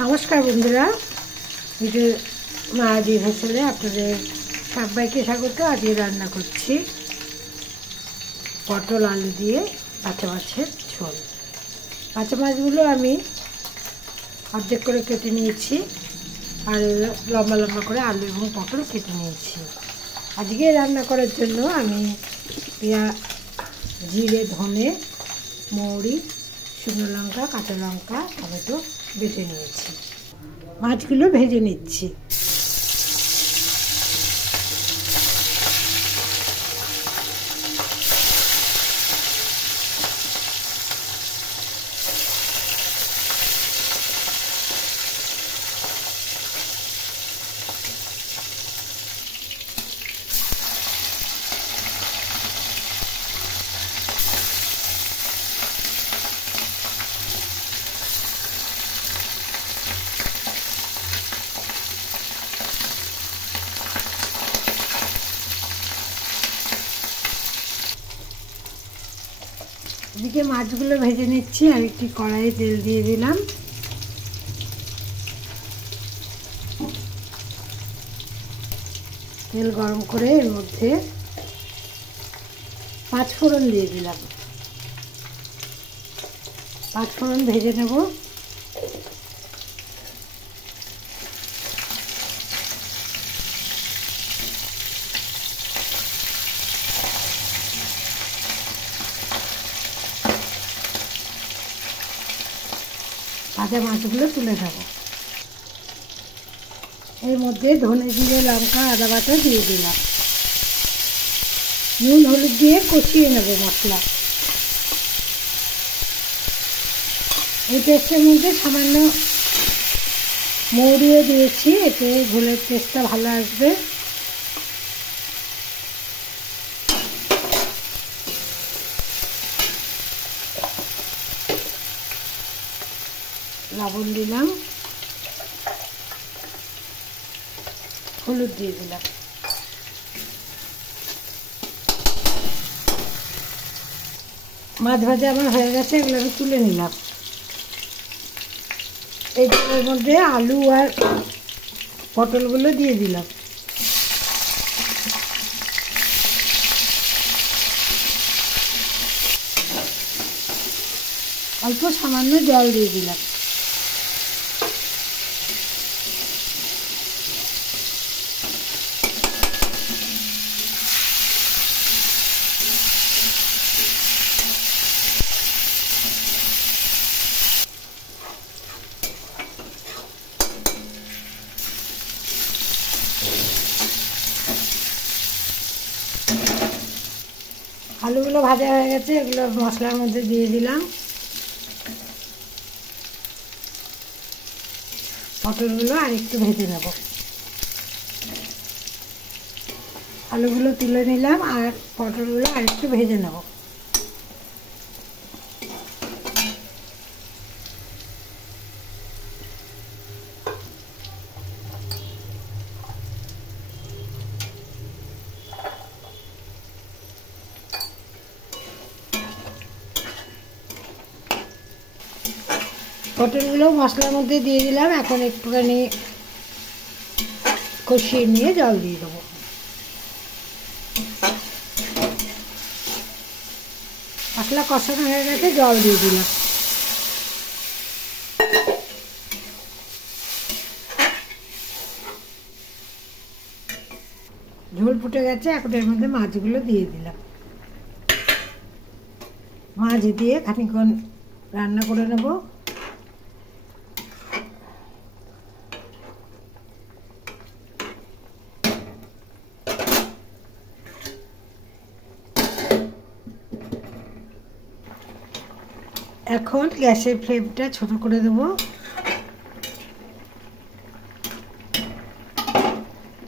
নমস্কার বন্ধুরা, ভিডিও মায়াদি হোটেলে আপনাদের সবাইকে স্বাগত। আজকে রান্না করছি পটল আলু দিয়ে কাঁচা মাছের ঝোল। কাঁচা মাছগুলো আমি অর্ধেক করে কেটে নিয়েছি আর লম্বা লম্বা করে আলু এবং পটল কেটে নিয়েছি। আজকে রান্না করার জন্য আমি পেঁয়াজ, জিরে, ধনে, মৌরি, শুকনো লঙ্কা, কাঁচা লঙ্কা, টমেটো বেটে নিয়েছি। মাছগুলো ভেজে নিচ্ছি। এদিকে মাছগুলো ভেজে নিচ্ছি আর একটি কড়াইয়ে তেল দিয়ে দিলাম। তেল গরম করে এর মধ্যে পাঁচফোড়ন দিয়ে দিলাম। পাঁচফোড়ন ভেজে নেব। ভাজা মাছগুলো তুলে নেব। এর মধ্যে ধনে, জিরে, লঙ্কা, আদা বাটা দিয়ে দিলাম। নুন হলুদ দিয়ে কষিয়ে নেব মশলা। এই পেস্টের মধ্যে সামান্য মৌরিও দিয়েছি, এতে ঝোলের টেস্টটা ভালো আসবে। লবণ দিলাম, হলুদ দিয়ে দিলাম। মাছ ভাজা আমার হয়ে গেছে, এগুলো আমি তুলে নিলাম। এই তেলের মধ্যে আলু আর পটলগুলো দিয়ে দিলাম। অল্প সামান্য জল দিয়ে দিলাম। আলুগুলো ভাজা হয়ে গেছে, এগুলো মশলার মধ্যে দিয়ে দিলাম। পটলগুলো আর একটু ভেজে নেব। আলুগুলো তুলে নিলাম আর পটলগুলো আর একটু ভেজে নেব। পটলগুলো মশলার মধ্যে দিয়ে দিলাম। এখন একটুখানি কষিয়ে নিয়ে জল দিয়ে দেবো। মশলা কষানো হয়ে গেছে, জল দিয়ে দিলাম। ঝোল ফুটে গেছে, এখন এর মধ্যে মাছগুলো দিয়ে দিলাম। মাছ দিয়ে খানিকক্ষণ রান্না করে নেব। এখন গ্যাসের ফ্লেমটা ছোট করে দেব।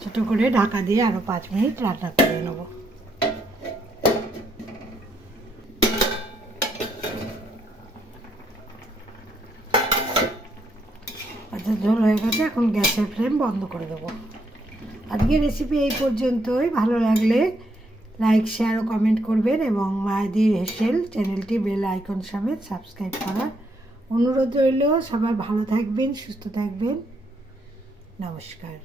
ছোট করে ঢাকা দিয়ে আরো 5 মিনিট রান্না করে নেব। আচ্ছা, ঝোল হয়ে গেছে, এখন গ্যাসের ফ্লেম বন্ধ করে দেব। আজকের রেসিপি এই পর্যন্তই। ভালো লাগলে লাইক, শেয়ার ও কমেন্ট করবেন এবং মায়াদি হেসেল চ্যানেলটি বেল আইকন সমেত সাবস্ক্রাইব করার অনুরোধ রইল সবাই ভালো থাকবেন, সুস্থ থাকবেন। নমস্কার।